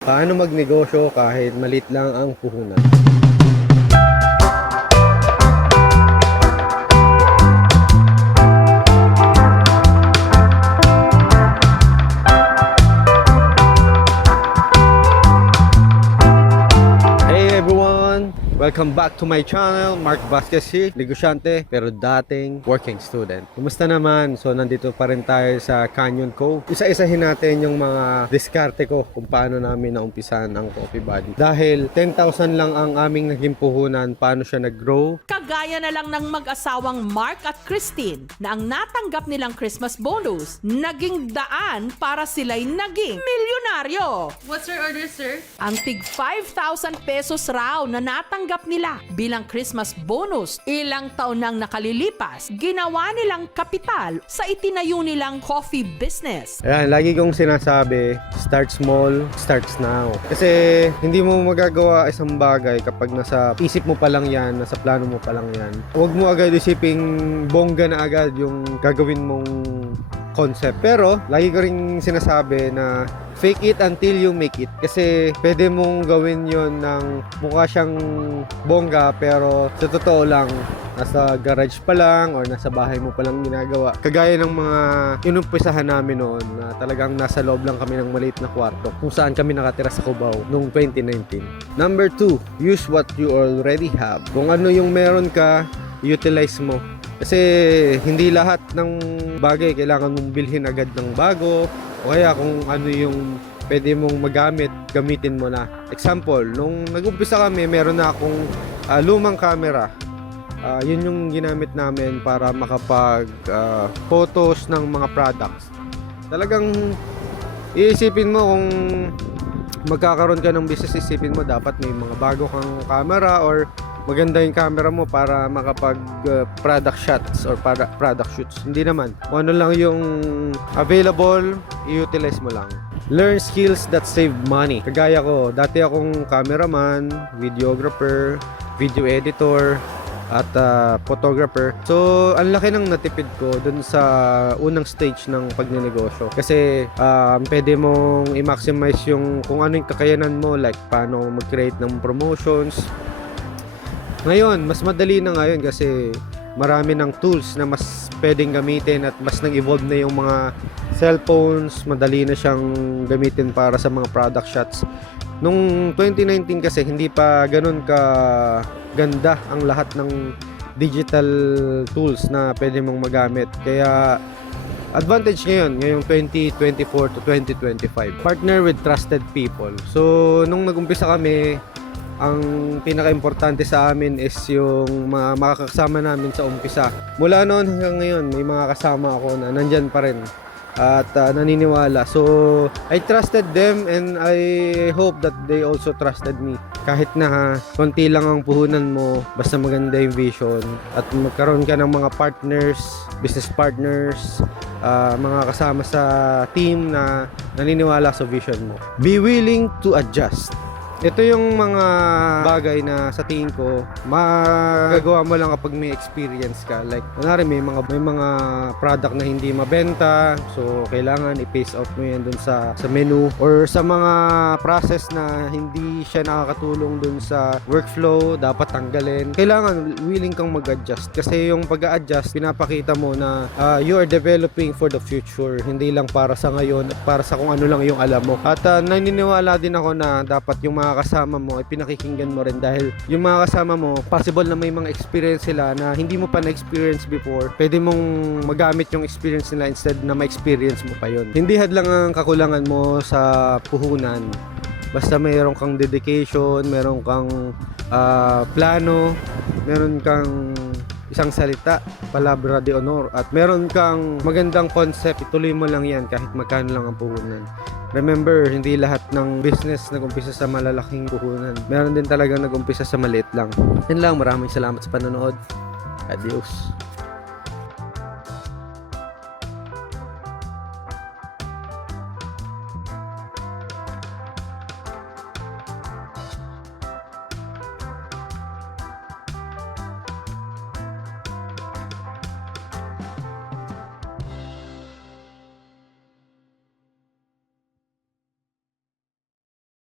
Paano magnegosyo kahit maliit lang ang puhunan? Hey everyone! Welcome back to my channel. Mark Vasquez here, negosyante pero dating working student. Kumusta naman? So nandito pa rin tayo sa Canyon Cove. Isa-isahin natin yung mga diskarte ko kung paano namin naumpisan ang Coffee Buddy. Dahil 10,000 lang ang aming naging puhunan, paano siya nag-grow. Kagaya na lang ng mag-asawang Mark at Christine na ang natanggap nilang Christmas bonus naging daan para sila'y naging milyonaryo. What's your order, sir? Ang tig 5,000 pesos raw na natanggap nila bilang Christmas bonus ilang taon nang nakalilipas, ginawa nilang kapital sa itinayo nilang coffee business. Ayan, lagi kong sinasabi, start small, starts now. Kasi hindi mo magagawa isang bagay kapag nasa isip mo pa lang yan, nasa plano mo pa lang yan. Huwag mo agad isiping bongga na agad yung gagawin mong concept. Pero, lagi ko rin sinasabi na fake it until you make it. Kasi pwede mong gawin yon ng mukha siyang bongga pero sa totoo lang nasa garage pa lang or nasa bahay mo pa lang ginagawa. Kagaya ng mga inumpisahan namin noon na talagang nasa loob lang kami ng maliit na kwarto kung saan kami nakatira sa Cubao noong 2019. Number 2, use what you already have. Kung ano yung meron ka, utilize mo. Kasi hindi lahat ng bagay kailangan mong bilhin agad ng bago o kaya kung ano yung pwede mong magamit, gamitin mo na. Example, nung nag-umpisa kami, meron na akong lumang camera. Yun yung ginamit namin para makapag photos ng mga products. Talagang iisipin mo kung magkakaroon ka ng business, isipin mo dapat may mga bago kang camera or maganda yung camera mo para makapag product shots or product shoots. Hindi naman. Kung ano lang yung available, i-utilize mo lang. Learn skills that save money. Kagaya ko, dati akong cameraman, videographer, video editor, at photographer. So, ang laki ng natipid ko dun sa unang stage ng pagnenegosyo. Kasi, pwede mong i-maximize yung kung ano yung kakayanan mo, like paano mag-create ng promotions. Ngayon, mas madali na ngayon kasi marami ng tools na mas pwedeng gamitin at mas nag-evolve na yung mga cellphones, madali na siyang gamitin para sa mga product shots. Nung 2019 kasi hindi pa ganun ka ganda ang lahat ng digital tools na pwede mong magamit. Kaya advantage ngayong 2024 to 2025. Partner with trusted people. So, nung nag-umpisa kami, ang pinaka-importante sa amin is yung mga makakasama namin sa umpisa. Mula noon hanggang ngayon, may mga kasama ako na nandyan pa rin at naniniwala. So, I trusted them and I hope that they also trusted me. Kahit na konti lang ang puhunan mo, basta maganda yung vision at magkaroon ka ng mga partners, business partners, mga kasama sa team na naniniwala sa vision mo. Be willing to adjust. Ito yung mga bagay na sa tingin ko magagawa mo lang kapag may experience ka. Like, kunwari may mga product na hindi mabenta, so kailangan i-pace out mo yan dun sa menu or sa mga process na hindi siya nakakatulong dun sa workflow, dapat tanggalin. Kailangan willing kang mag-adjust kasi yung pag-a-adjust, pinapakita mo na you are developing for the future, hindi lang para sa ngayon at para sa kung ano lang yung alam mo. At naniniwala din ako na dapat yung mga kasama mo ay pinakikinggan mo rin dahil yung mga kasama mo possible na may mga experience sila na hindi mo pa na-experience before. Pwede mong magamit yung experience nila instead na ma-experience mo pa yun. Hindi hadlang ang kakulangan mo sa puhunan. Basta mayroon kang dedication, mayroon kang plano, mayroon kang isang salita, palabra de honor, at meron kang magandang concept, ituloy mo lang yan kahit magkano lang ang puhunan. Remember, hindi lahat ng business nag-umpisa sa malalaking puhunan. Meron din talagang nag-umpisa sa maliit lang. Yan lang, maraming salamat sa panonood. Adios.